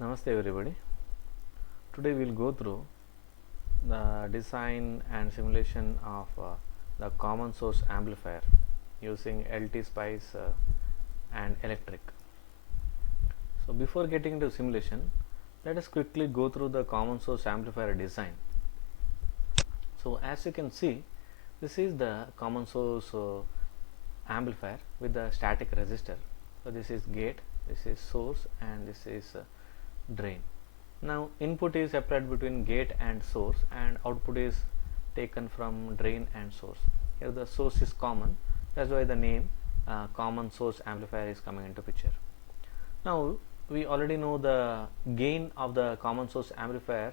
Namaste everybody. Today we will go through the design and simulation of the common source amplifier using LTspice and electric. So before getting into simulation, let us quickly go through the common source amplifier design. So as you can see, this is the common source amplifier with the static resistor. So this is gate, this is source, and this is drain. Now input is applied between gate and source, and output is taken from drain and source. Here the source is common, that's why the name common source amplifier is coming into picture. Now we already know the gain of the common source amplifier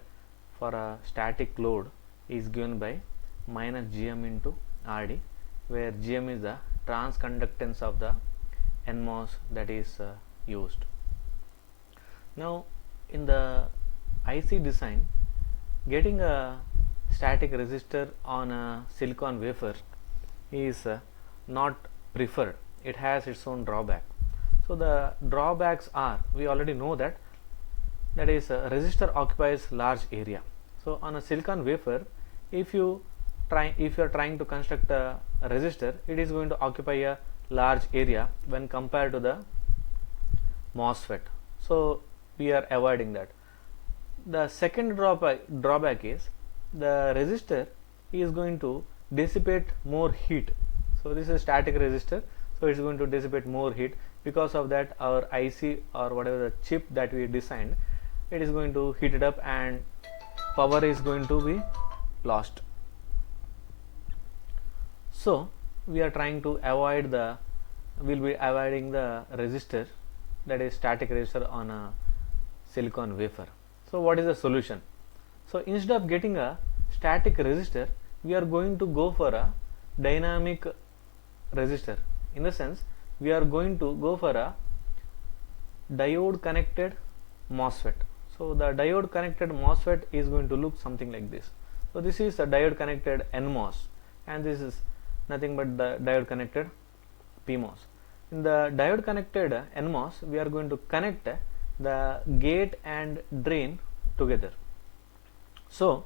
for a static load is given by minus gm into RD, where gm is the transconductance of the NMOS that is used. Now in the IC design, getting a static resistor on a silicon wafer is not preferred. It has its own drawback. So the drawbacks are, we already know that is resistor occupies large area. So on a silicon wafer, if you are trying to construct a resistor, it is going to occupy a large area when compared to the MOSFET. So we are avoiding that. The second drawback is the resistor is going to dissipate more heat. So this is a static resistor, so it's going to dissipate more heat. Because of that, our IC or whatever the chip that we designed, it is going to heat it up and power is going to be lost. So we are trying to avoid we'll be avoiding the resistor, that is static resistor on a silicon wafer. So what is the solution? So instead of getting a static resistor, we are going to go for a dynamic resistor. In the sense, we are going to go for a diode connected MOSFET. So the diode connected MOSFET is going to look something like this. So this is a diode connected NMOS, and this is nothing but the diode connected PMOS. In the diode connected NMOS, we are going to connect the gate and drain together. So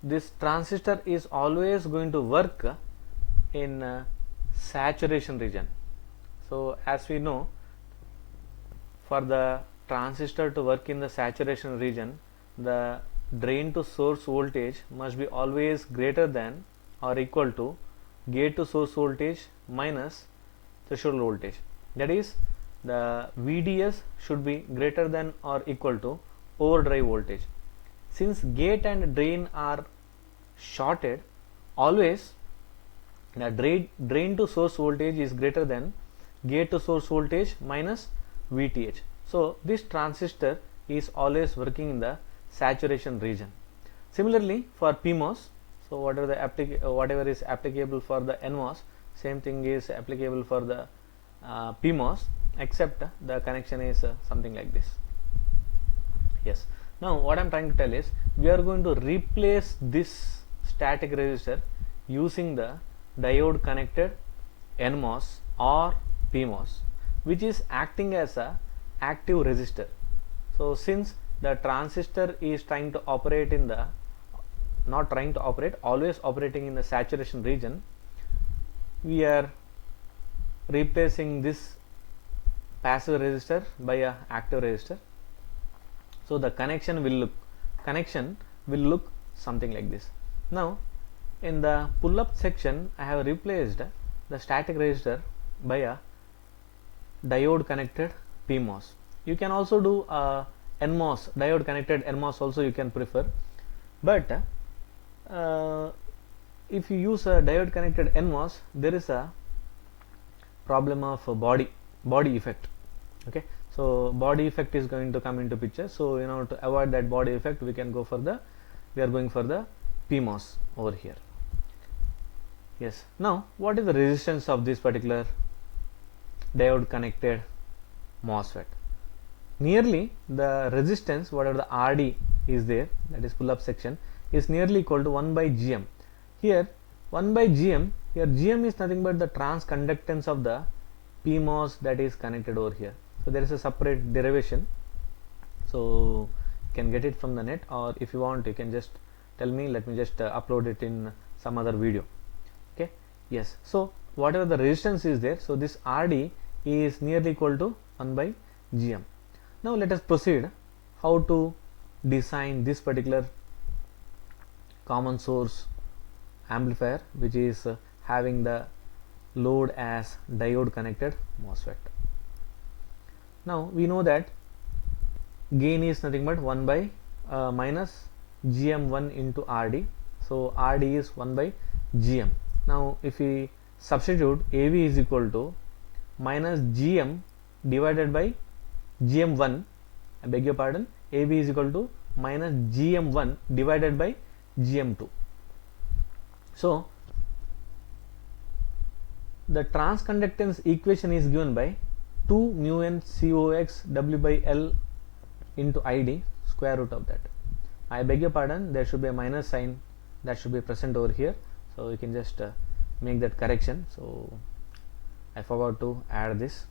this transistor is always going to work in saturation region. So as we know, for the transistor to work in the saturation region, the drain to source voltage must be always greater than or equal to gate to source voltage minus threshold voltage. That is, the VDS should be greater than or equal to overdrive voltage. Since gate and drain are shorted, always the drain to source voltage is greater than gate to source voltage minus VTH. So this transistor is always working in the saturation region. Similarly for PMOS, so whatever is applicable for the NMOS, same thing is applicable for the PMOS, except the connection is something like this. Yes. Now what I am trying to tell is, we are going to replace this static resistor using the diode connected NMOS or PMOS, which is acting as a active resistor. So since the transistor is trying to operate in the always operating in the saturation region, we are replacing this passive resistor by a active resistor. So the connection will look something like this. Now in the pull-up section, I have replaced the static resistor by a diode connected PMOS. You can also do a NMOS, diode connected NMOS also you can prefer, but if you use a diode connected NMOS, there is a problem of body effect. Okay, so body effect is going to come into picture. So in order to avoid that body effect, we are going for the PMOS over here. Yes. Now what is the resistance of this particular diode connected MOSFET? Nearly the resistance, whatever the RD is there, that is pull up section, is nearly equal to 1 by GM. Here 1 by GM, here GM is nothing but the transconductance of the PMOS that is connected over here. So there is a separate derivation. so you can get it from the net, or if you want you can just tell me, let me just upload it in some other video. Okay, yes. So whatever the resistance is there, so this RD is nearly equal to 1 by GM. Now let us proceed how to design this particular common source amplifier, which is having the load as diode connected MOSFET. Now we know that gain is nothing but 1 by minus GM1 into RD. So RD is 1 by GM. Now if we substitute, AV is equal to minus GM divided by GM1, I beg your pardon, AV is equal to minus GM1 divided by GM2. So the transconductance equation is given by 2 mu n COX W by L into ID, square root of that. I beg your pardon, there should be a minus sign that should be present over here, so you can just make that correction. So I forgot to add this.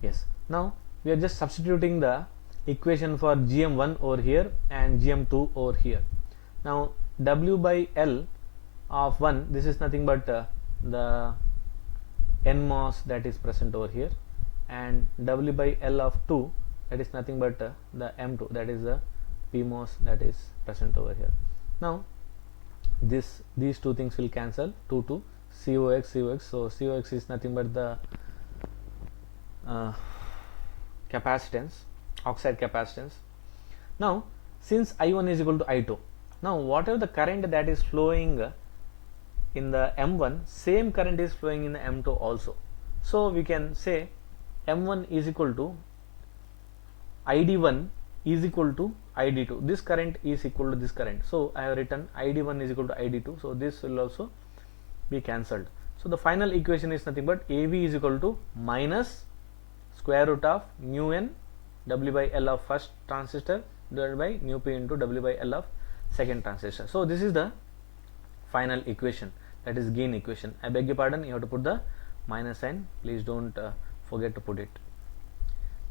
Yes, now we are just substituting the equation for GM1 over here and GM2 over here. Now W by L of 1, this is nothing but the NMOS that is present over here, and W by L of 2, that is nothing but the M2, that is the PMOS that is present over here. Now these two things will cancel, 2 to COX, so COX is nothing but the capacitance, oxide capacitance. Now since I1 is equal to I2, now whatever the current that is flowing in the M1, same current is flowing in the M2 also. So we can say M1 is equal to ID1 is equal to ID2. This current is equal to this current, so I have written ID1 is equal to ID2, so this will also be cancelled. So the final equation is nothing but AV is equal to minus square root of mu n W by L of first transistor divided by mu p into W by L of second transistor. So this is the final equation, that is gain equation. I beg your pardon, you have to put the minus sign, please don't forget to put it.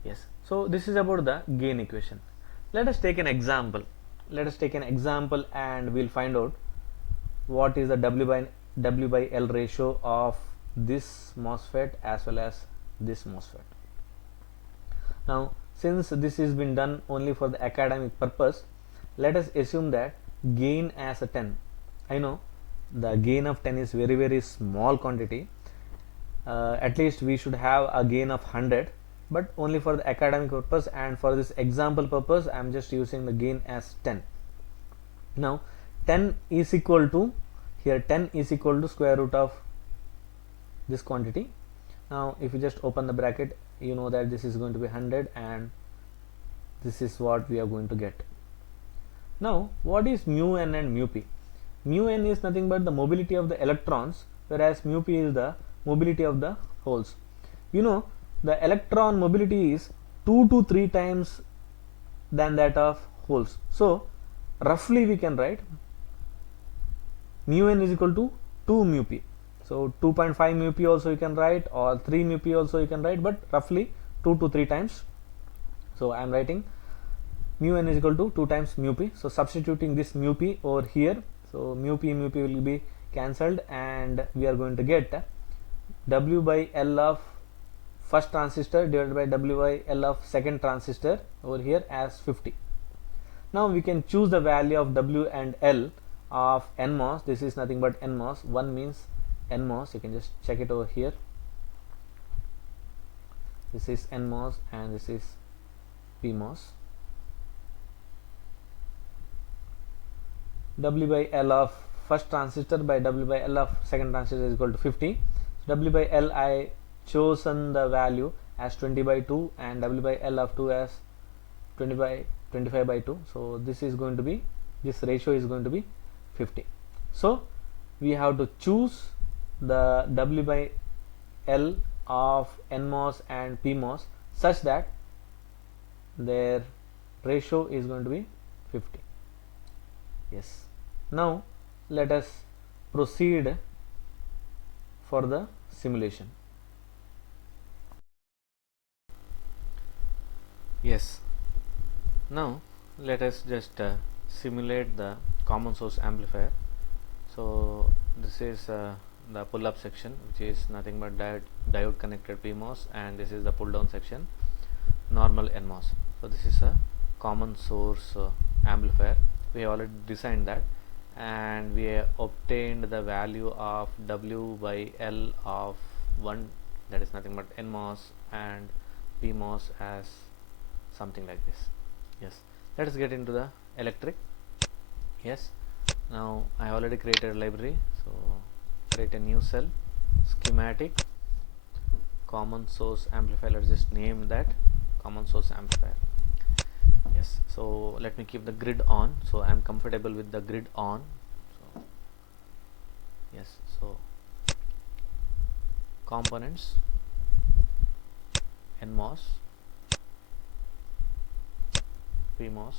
Yes, so this is about the gain equation. Let us take an example. And we'll find out what is the W by L ratio of this MOSFET as well as this MOSFET. Now since this has been done only for the academic purpose, let us assume that gain as a 10. I know the gain of 10 is very small quantity. At least we should have a gain of 100, but only for the academic purpose and for this example purpose I am just using the gain as 10. Now 10 is equal to, here 10 is equal to square root of this quantity. Now if you just open the bracket, you know that this is going to be 100 and this is what we are going to get. Now what is mu n and mu p? Mu n is nothing but the mobility of the electrons, whereas mu p is the mobility of the holes. You know the electron mobility is 2 to 3 times than that of holes. So roughly we can write mu n is equal to 2 mu p. So 2.5 mu p also you can write, or 3 mu p also you can write, but roughly 2 to 3 times. So I am writing mu n is equal to 2 times mu p. So substituting this mu p over here, so mu p will be cancelled and we are going to get W by L of first transistor divided by W by L of second transistor over here as 50. Now we can choose the value of W and L of NMOS. This is nothing but NMOS. 1 means NMOS, you can just check it over here. This is NMOS and this is PMOS. W by L of first transistor by W by L of second transistor is equal to 50. So W by L I chosen the value as 20 by 2 and W by L of 2 as 25 by 2. So this is going to be, this ratio is going to be 50. So we have to choose the W by L of NMOS and PMOS such that their ratio is going to be 50. Yes. Now let us proceed for the simulation. Yes. Now let us just simulate the common source amplifier. So this is the pull up section, which is nothing but diode connected PMOS, and this is the pull down section, normal NMOS. So this is a common source amplifier. We have already designed that, and we have obtained the value of W by L of 1, that is nothing but NMOS, and PMOS as something like this. Yes, let us get into the electric. Yes, now I already created a library, so create a new cell, schematic, common source amplifier. Let's just name that common source amplifier. Yes, so let me keep the grid on, so I am comfortable with the grid on. So yes, so components, NMOS, PMOS,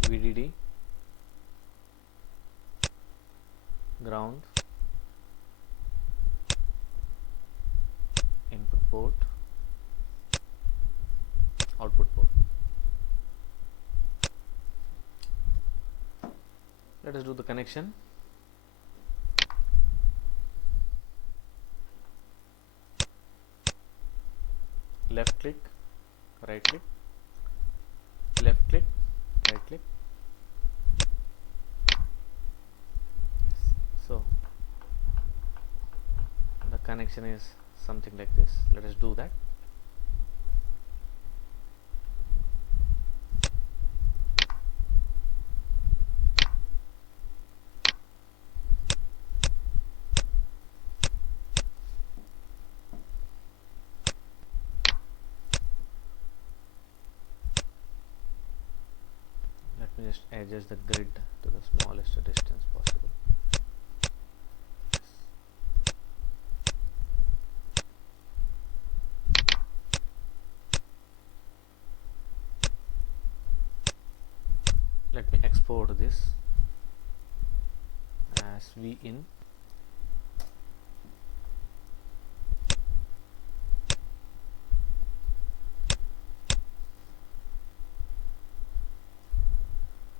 VDD, ground, input port, output port. Let us do the connection. Left click, right click, left click, right click. Yes, so the connection is something like this. Let us do that. Let me just adjust the grid to the smallest distance possible. Let me export this as Vin.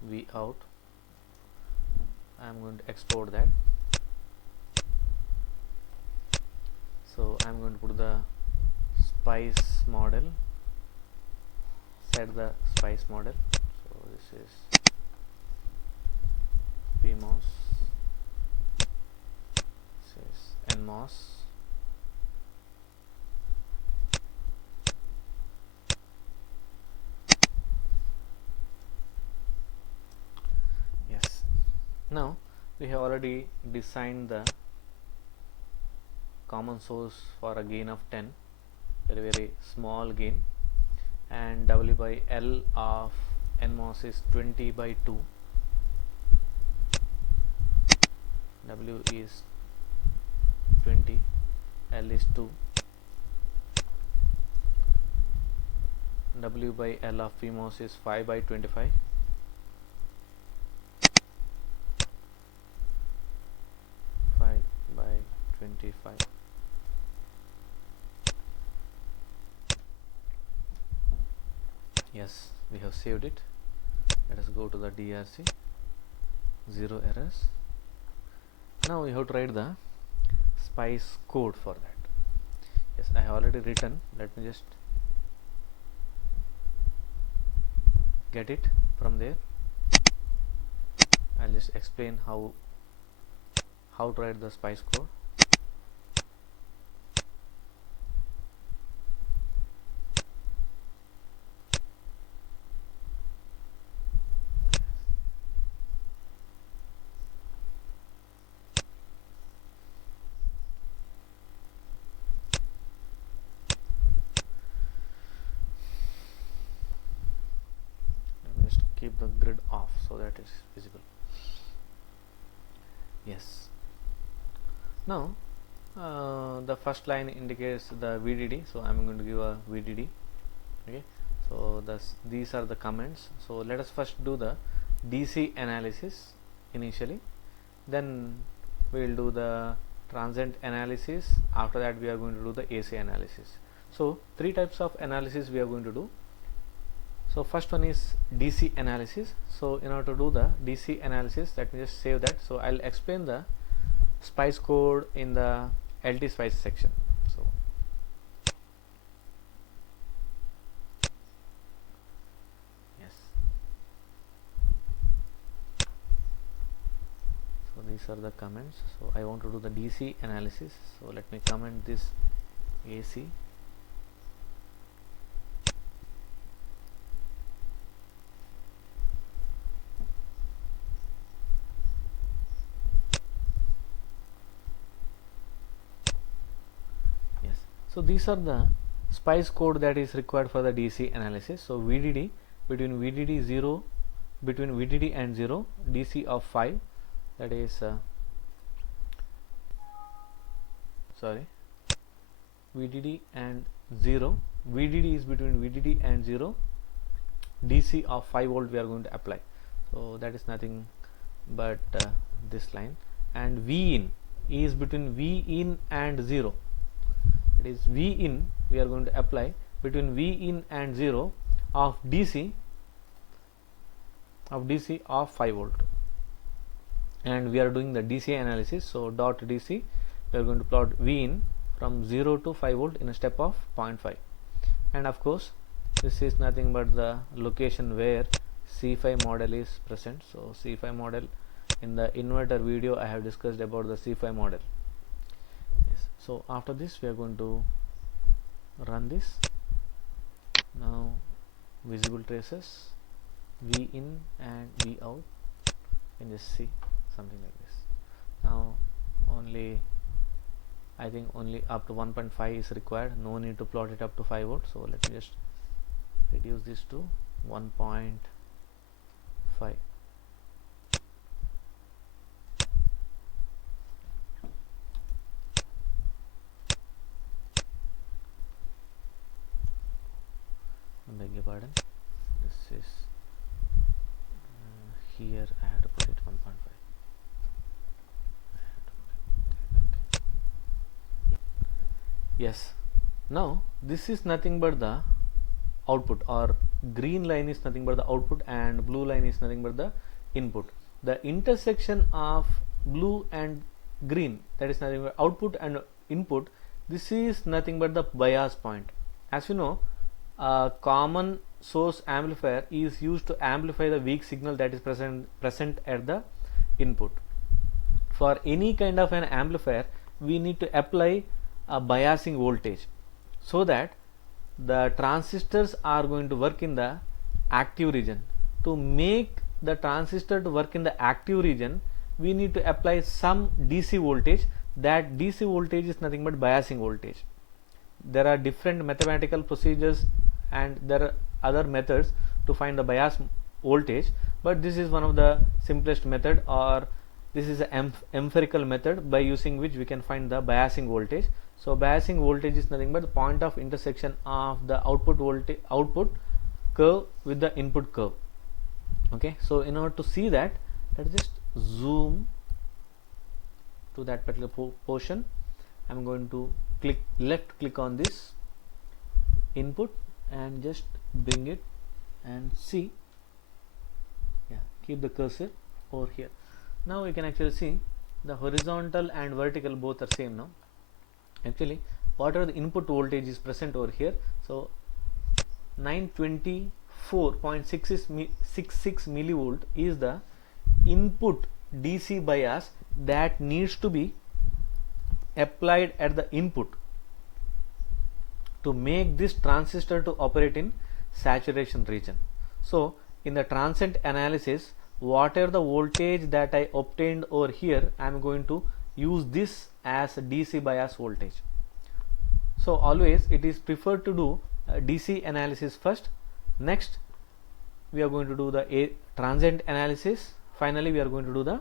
V out. I am going to export that. So I am going to put the spice model, set the spice model. So this is PMOS, this is NMOS, yes. Now we have already designed the common source for a gain of 10, very small gain, and W by L of NMOS is 20 by 2. W is 20, L is 2. W by L of PMOS is 5 by 25. By 25. Yes, we have saved it. Let us go to the DRC. 0 errors. Now we have to write the spice code for that. Yes, I have already written. Let me just get it from there. I'll just explain how to write the spice code. Keep the grid off so that is visible. Yes. Now the first line indicates the VDD, so I am going to give a VDD. Okay, so these are the comments. So let us first do the DC analysis initially, then we will do the transient analysis. After that we are going to do the AC analysis. So three types of analysis we are going to do. So first one is DC analysis. So in order to do the DC analysis, let me just save that. So I'll explain the spice code in the LTspice section. So yes, so these are the comments. So I want to do the DC analysis, so let me comment this AC. So these are the spice code that is required for the DC analysis. So VDD, between VDD 0, between VDD and 0, DC of 5, that is VDD and 0, VDD is between VDD and 0, DC of 5 volt we are going to apply. So that is nothing but this line, and V in is between V in and 0. It is V in we are going to apply between V in and 0 of DC of 5 volt, and we are doing the DC analysis. So dot DC, we are going to plot V in from 0 to 5 volt in a step of 0.5, and of course this is nothing but the location where C5 model is present. So C5 model, in the inverter video I have discussed about the C5 model. So after this we are going to run this. Now visible traces, V in and V out, you can just see something like this. Now only, I think only up to 1.5 is required, no need to plot it up to 5 volt. So let me just reduce this to 1.5. Beg your pardon, this is here I have to put it 1.5. Yes, now this is nothing but the output, or green line is nothing but the output and blue line is nothing but the input. The intersection of blue and green, that is nothing but output and input. This is nothing but the bias point. As you know, a common source amplifier is used to amplify the weak signal that is present at the input. For any kind of an amplifier, we need to apply a biasing voltage, so that the transistors are going to work in the active region. To make the transistor to work in the active region, we need to apply some DC voltage. That DC voltage is nothing but biasing voltage. There are different mathematical procedures and there are other methods to find the bias voltage, but this is one of the simplest method, or this is an empirical method by using which we can find the biasing voltage. So biasing voltage is nothing but the point of intersection of the output voltage, output curve with the input curve. Okay, so in order to see that, let's just zoom to that particular portion. I'm going to left click on this input and just bring it and see. Yeah, keep the cursor over here. Now we can actually see the horizontal and vertical both are same now. Actually, whatever the input voltage is present over here, so 924.66 millivolt is the input DC bias that needs to be applied at the input to make this transistor to operate in saturation region. So in the transient analysis, whatever the voltage that I obtained over here, I am going to use this as a DC bias voltage. So always it is preferred to do DC analysis first, next we are going to do the transient analysis, finally we are going to do the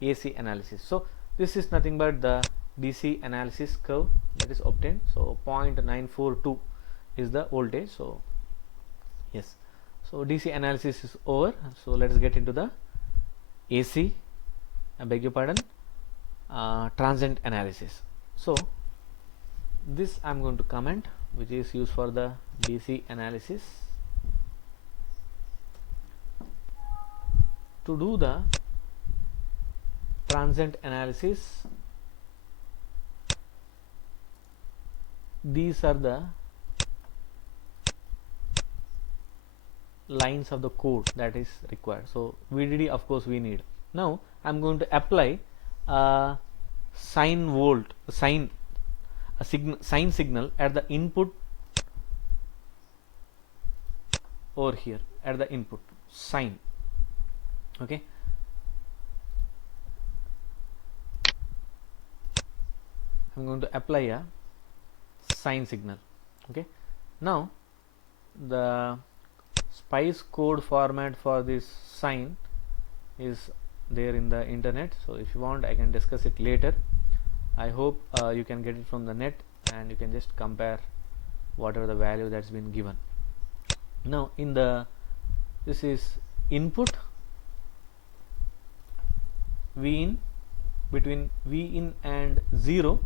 AC analysis. So this is nothing but the DC analysis curve that is obtained. So 0.942 is the voltage. So yes, so DC analysis is over. So let us get into the AC. I beg your pardon, transient analysis. So this I am going to comment, which is used for the DC analysis. To do the transient analysis, these are the lines of the code that is required. So VDD of course we need. Now I am going to apply a sine signal at the input over here, at the input sine. Okay, I'm going to apply a sine signal. Okay, now the spice code format for this sine is there in the internet, so if you want I can discuss it later. I hope you can get it from the net and you can just compare whatever the value that's been given. Now in the this is input V in, between V in and 0,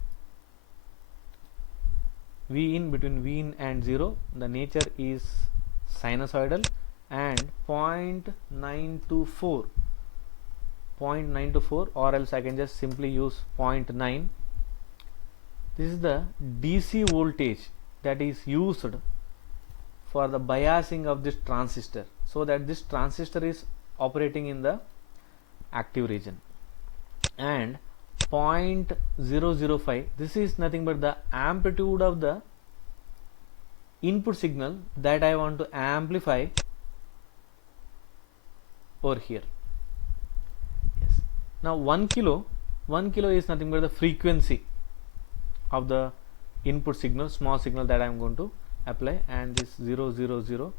V in between V in and 0, the nature is sinusoidal, and 0.924, or else I can just simply use 0.9. This is the DC voltage that is used for the biasing of this transistor, so that this transistor is operating in the active region. And 0.005, this is nothing but the amplitude of the input signal that I want to amplify over here. Yes. Now 1 kilo is nothing but the frequency of the input signal, small signal that I am going to apply, and this 000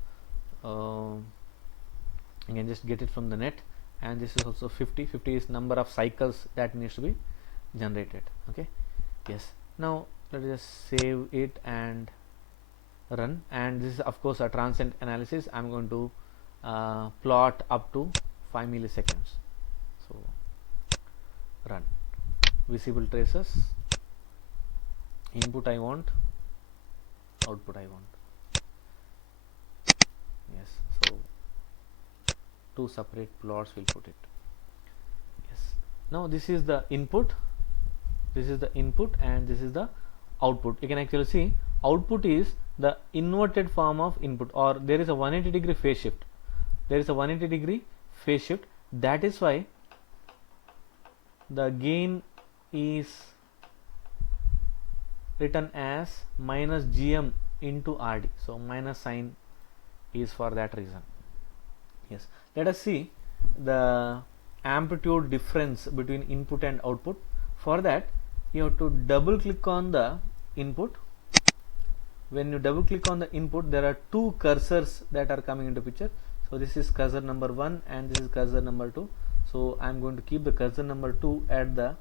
you can just get it from the net, and this is also 50 is number of cycles that needs to be generated. Okay, yes. Now let us just save it and run, and this is of course a transient analysis. I am going to plot up to 5 milliseconds. So run, visible traces, input I want, output I want. Yes, so two separate plots will put it. Yes, now this is the input, and this is the output. You can actually see output is the inverted form of input, or there is a 180-degree phase shift. That is why the gain is written as minus GM into RD. So minus sign is for that reason. Yes, let us see the amplitude difference between input and output. For that you have to double click on the input. When you double click on the input, there are two cursors that are coming into picture. So this is cursor number 1 and this is cursor number 2. So I am going to keep the cursor number 2 at the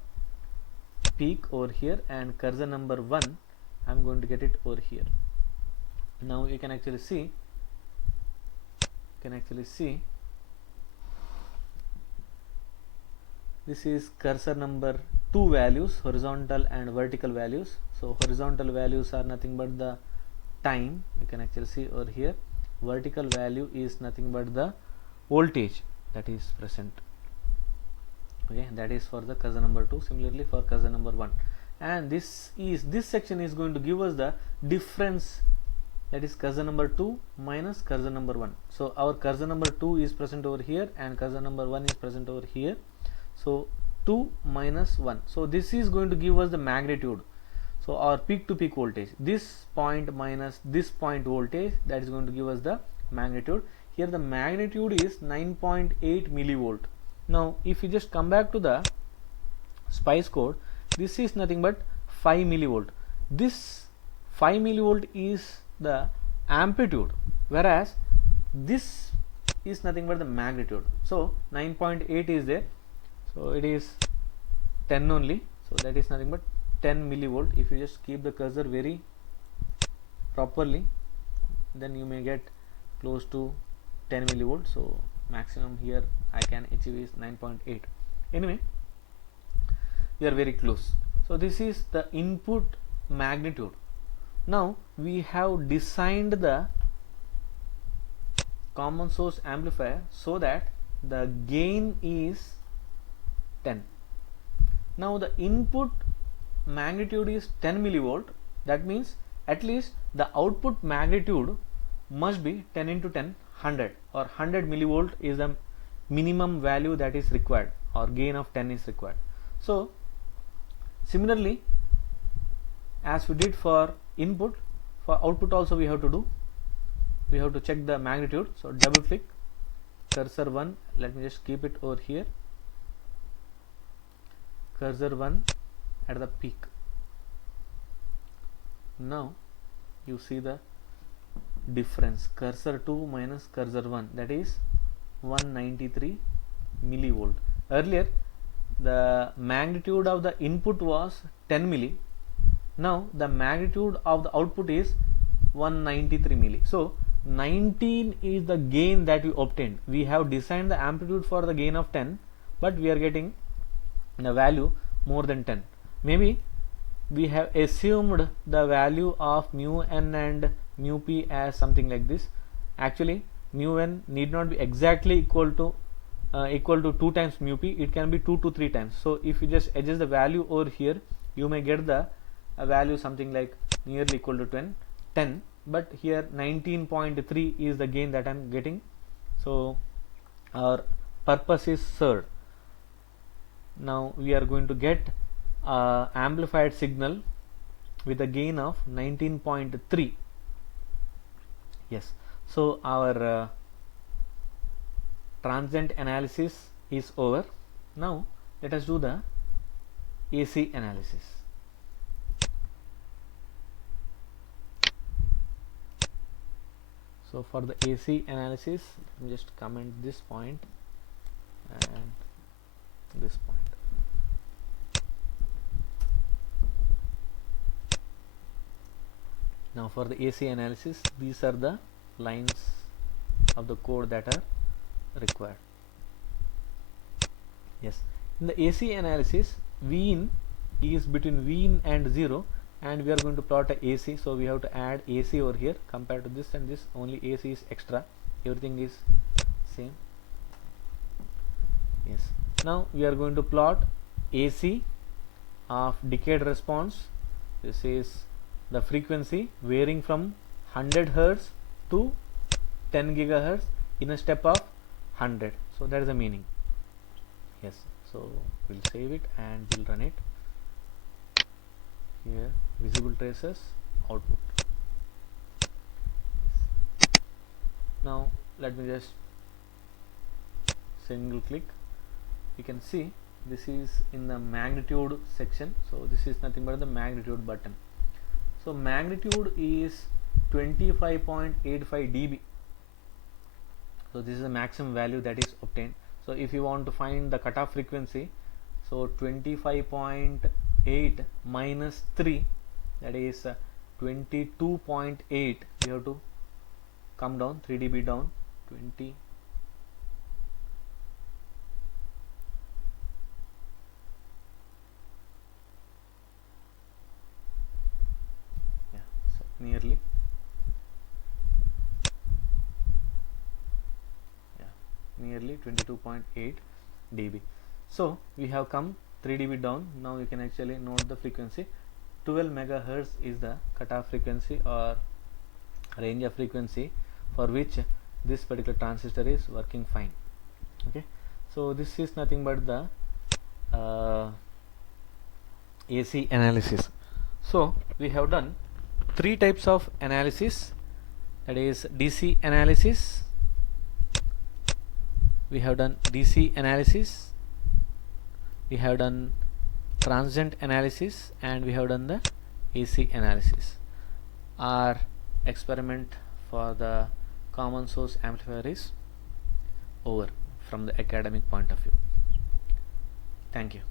peak over here, and cursor number 1 I am going to get it over here. Now you can actually see this is cursor number 2 values, horizontal and vertical values. So horizontal values are nothing but the time, you can actually see over here. Vertical value is nothing but the voltage that is present. Okay, that is for the cursor number 2. Similarly for cursor number 1, and this section is going to give us the difference, that is cursor number 2 minus cursor number 1. So our cursor number 2 is present over here and cursor number 1 is present over here. So 2 minus 1, so this is going to give us the magnitude. So our peak to peak voltage, this point minus this point voltage, that is going to give us the magnitude. Here the magnitude is 9.8 millivolt. Now if you just come back to the spice code, this is nothing but 5 millivolt. This 5 millivolt is the amplitude, whereas this is nothing but the magnitude. So 9.8 is there, so it is 10 only, so that is nothing but 10 millivolt. If you just keep the cursor very properly, then you may get close to 10 millivolt. So maximum here I can achieve is 9.8. Anyway, we are very close. So this is the input magnitude. Now we have designed the common source amplifier so that the gain is 10. Now the input magnitude is 10 millivolt. That means at least the output magnitude must be 10 into 10, 100, or 100 millivolt is the minimum value that is required, or gain of 10 is required. So similarly, as we did for input, for output also we have to do. We have to check the magnitude. So double click cursor 1. Let me just keep it over here. Cursor 1 at the peak. Now you see the difference. Cursor 2 minus cursor 1, that is 193 millivolt. Earlier the magnitude of the input was 10 milli. Now the magnitude of the output is 193 milli. So 19 is the gain that we obtained. We have designed the amplitude for the gain of 10, but we are getting the value more than 10. Maybe we have assumed the value of mu n and mu p as something like this. Actually mu n need not be exactly equal to 2 times mu p. It can be 2 to 3 times. So if you just adjust the value over here, you may get the value something like nearly equal to 10, but here 19.3 is the gain that I am getting. So our purpose is served. Now we are going to get amplified signal with a gain of 19.3. Yes, so our transient analysis is over. Now let us do the AC analysis. So for the AC analysis, let me just comment this point and this point. Now for the AC analysis, these are the lines of the code that are required. Yes, in the AC analysis, V in is between V in and 0, and we are going to plot a AC. So we have to add AC over here. Compared to this and this, only AC is extra, everything is same. Yes, now we are going to plot AC of decayed response. This is the frequency varying from 100 Hertz to 10 gigahertz in a step of 100. So that is the meaning. Yes, so we'll save it and we'll run it. Here visible traces, output. Now let me just single click. You can see this is in the magnitude section. So this is nothing but the magnitude button. So magnitude is 25.85 dB. So this is the maximum value that is obtained. So if you want to find the cutoff frequency, so 25.8 minus 3, that is 22.8. We have to come down 3 dB down. 20. Yeah, so nearly. Nearly 22.8 dB. So we have come 3 dB down. Now you can actually note the frequency. 12 megahertz is the cutoff frequency or range of frequency for which this particular transistor is working fine. Okay, so this is nothing but the AC analysis. So we have done 3 types of analysis, that is DC analysis, we have done DC analysis, we have done transient analysis, and we have done the AC analysis. Our experiment for the common source amplifier is over from the academic point of view. Thank you.